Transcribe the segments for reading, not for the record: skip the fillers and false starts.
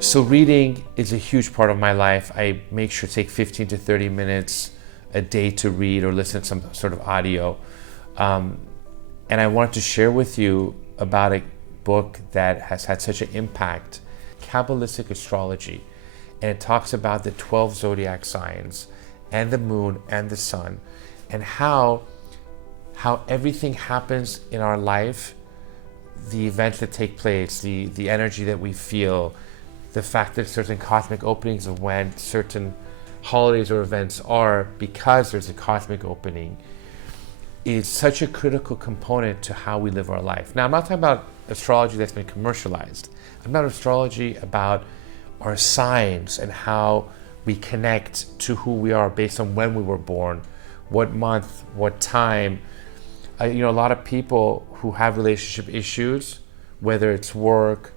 So reading is a huge part of my life. I make sure to take 15 to 30 minutes a day to read or listen to some sort of audio. And I wanted to share with you about a book that has had such an impact, Kabbalistic Astrology. And it talks about the 12 zodiac signs and the moon and the sun, and how everything happens in our life, the events that take place, the energy that we feel, the fact that certain cosmic openings of when certain holidays or events are because there's a cosmic opening is such a critical component to how we live our life. Now, I'm not talking about astrology that's been commercialized. I'm about astrology about our signs and how we connect to who we are based on when we were born, what month, what time. A lot of people who have relationship issues, whether it's work,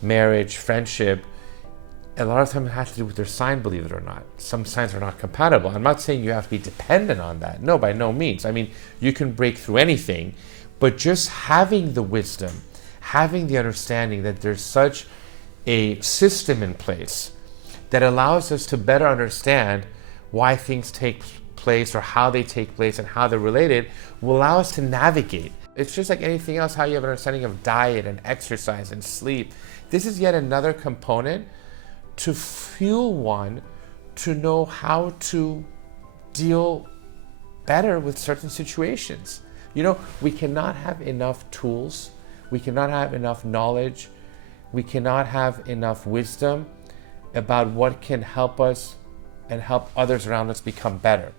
marriage, friendship, a lot of time it has to do with their sign, believe it or not. Some signs are not compatible. I'm not saying you have to be dependent on that. No, by no means. I mean, you can break through anything, but just having the wisdom, having the understanding that there's such a system in place that allows us to better understand why things take place or how they take place and how they're related will allow us to navigate. It's just like anything else, how you have an understanding of diet and exercise and sleep. This is yet another component to fuel one to know how to deal better with certain situations. We cannot have enough tools, we cannot have enough knowledge, we cannot have enough wisdom about what can help us and help others around us become better.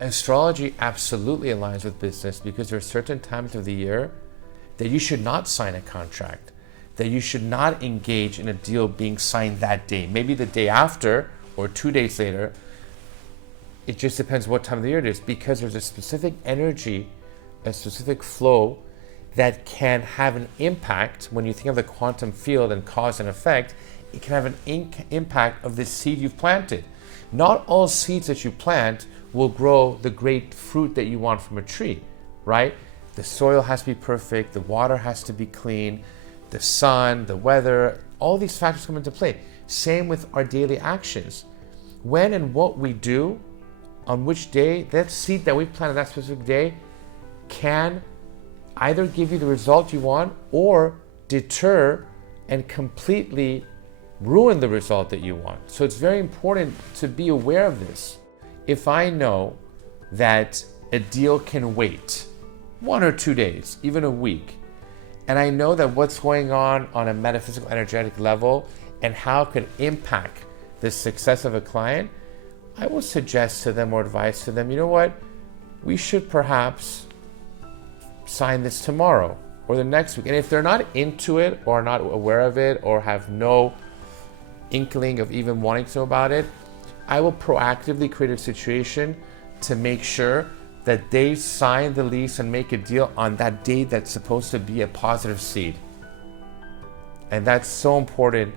Astrology absolutely aligns with business because there are certain times of the year that you should not sign a contract, that you should not engage in a deal being signed that day. Maybe the day after or 2 days later. It just depends what time of the year it is, because there's a specific energy, a specific flow that can have an impact. When you think of the quantum field and cause and effect, it can have an impact of the seed you've planted. Not all seeds that you plant will grow the great fruit that you want from a tree, right? The soil has to be perfect, the water has to be clean, the sun, the weather, all these factors come into play. Same with our daily actions. When and what we do, on which day, that seed that we planted that specific day can either give you the result you want or deter and completely ruin the result that you want. So it's very important to be aware of this. If I know that a deal can wait 1 or 2 days, even a week, and I know that what's going on a metaphysical, energetic level and how it could impact the success of a client, I will suggest to them or advise to them, you know what, we should perhaps sign this tomorrow or the next week. And if they're not into it or not aware of it or have no inkling of even wanting to know about it, I will proactively create a situation to make sure that they sign the lease and make a deal on that day that's supposed to be a positive seed. And that's so important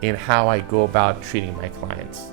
in how I go about treating my clients.